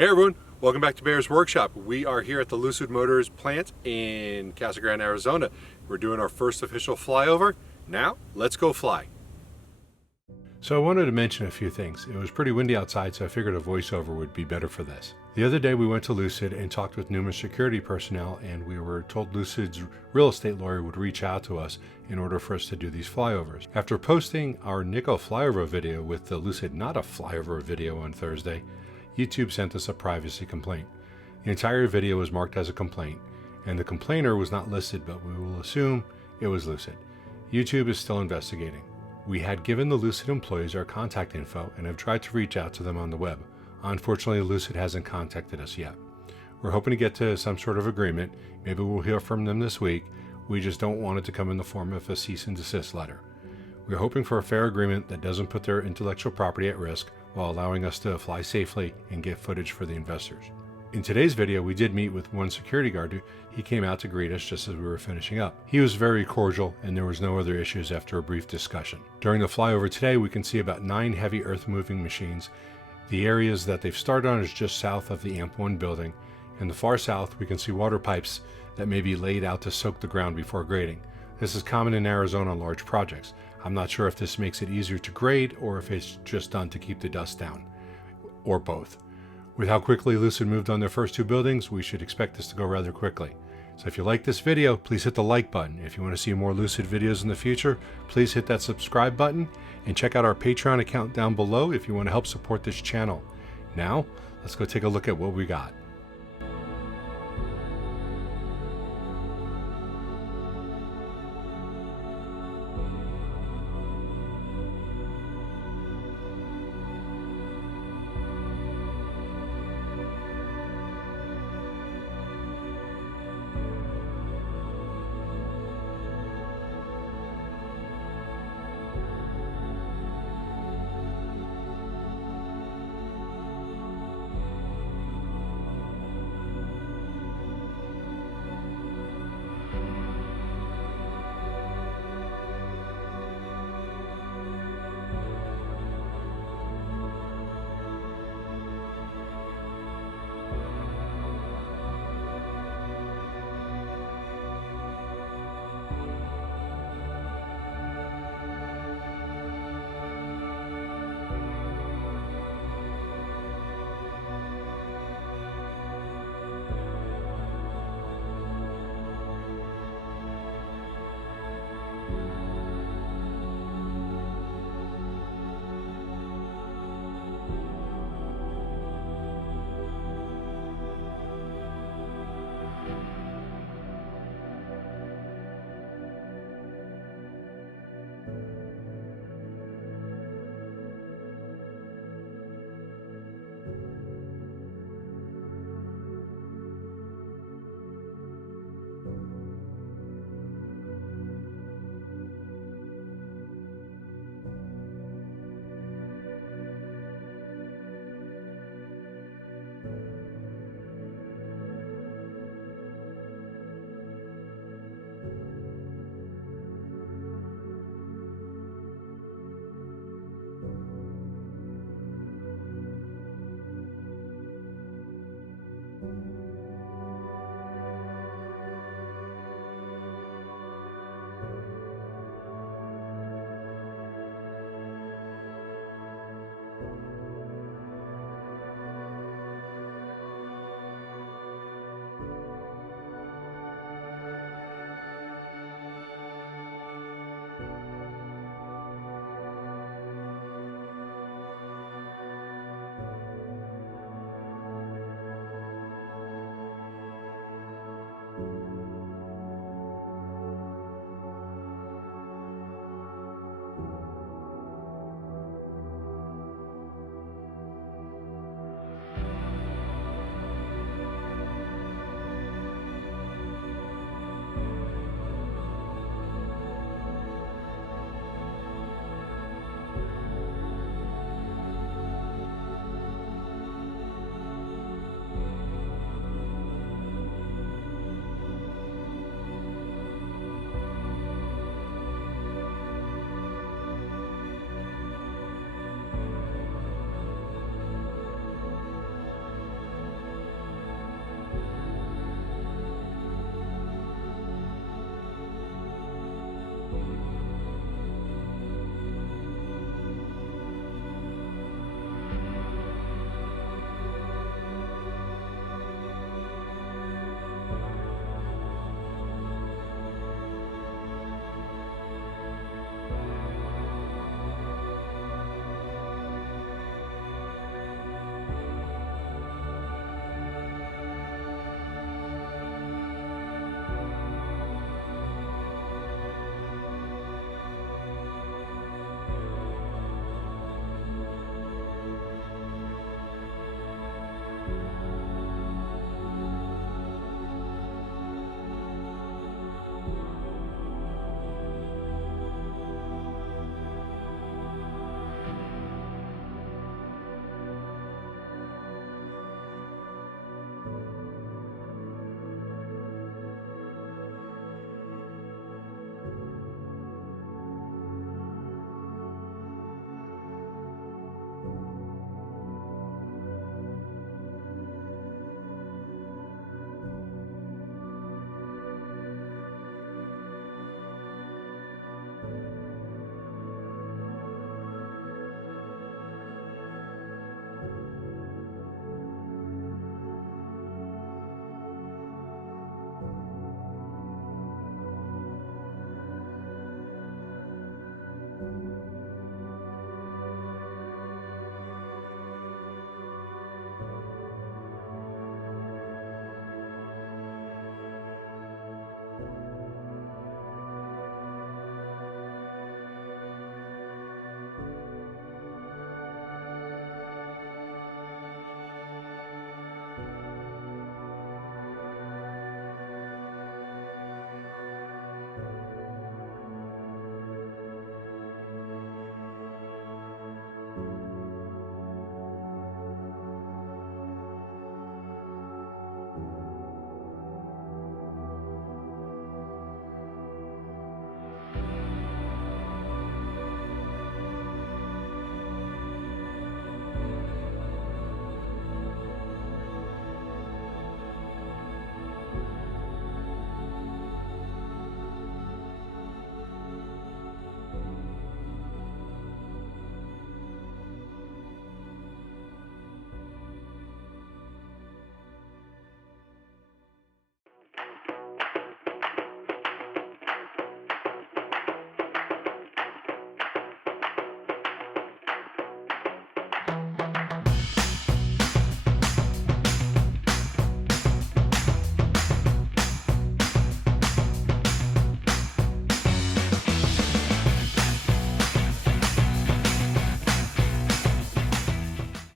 Hey everyone, welcome back to Bear's Workshop. We are here at the Lucid Motors plant in Casa Grande, Arizona. We're doing our first official flyover. Now, let's go fly. So I wanted to mention a few things. It was pretty windy outside, so I figured a voiceover would be better for this. The other day we went to Lucid and talked with numerous security personnel, and we were told Lucid's real estate lawyer would reach out to us in order for us to do these flyovers. After posting our Nico flyover video with the Lucid Not a Flyover video on Thursday, YouTube sent us a privacy complaint. The entire video was marked as a complaint, and the complainer was not listed, but we will assume it was Lucid. YouTube is still investigating. We had given the Lucid employees our contact info and have tried to reach out to them on the web. Unfortunately, Lucid hasn't contacted us yet. We're hoping to get to some sort of agreement. Maybe we'll hear from them this week. We just don't want it to come in the form of a cease and desist letter. We're hoping for a fair agreement that doesn't put their intellectual property at risk while allowing us to fly safely and get footage for the investors. In today's video, we did meet with one security guard. He came out to greet us just as we were finishing up. He was very cordial, and there was no other issues after a brief discussion. During the flyover today, we can see about 9 heavy earth-moving machines. The areas that they've started on is just south of the AMP1 building. In the far south, we can see water pipes that may be laid out to soak the ground before grading. This is common in Arizona on large projects. I'm not sure if this makes it easier to grade or if it's just done to keep the dust down, or both. With how quickly Lucid moved on their first 2 buildings, we should expect this to go rather quickly. So if you like this video, please hit the like button. If you want to see more Lucid videos in the future, please hit that subscribe button and check out our Patreon account down below if you want to help support this channel. Now, let's go take a look at what we got.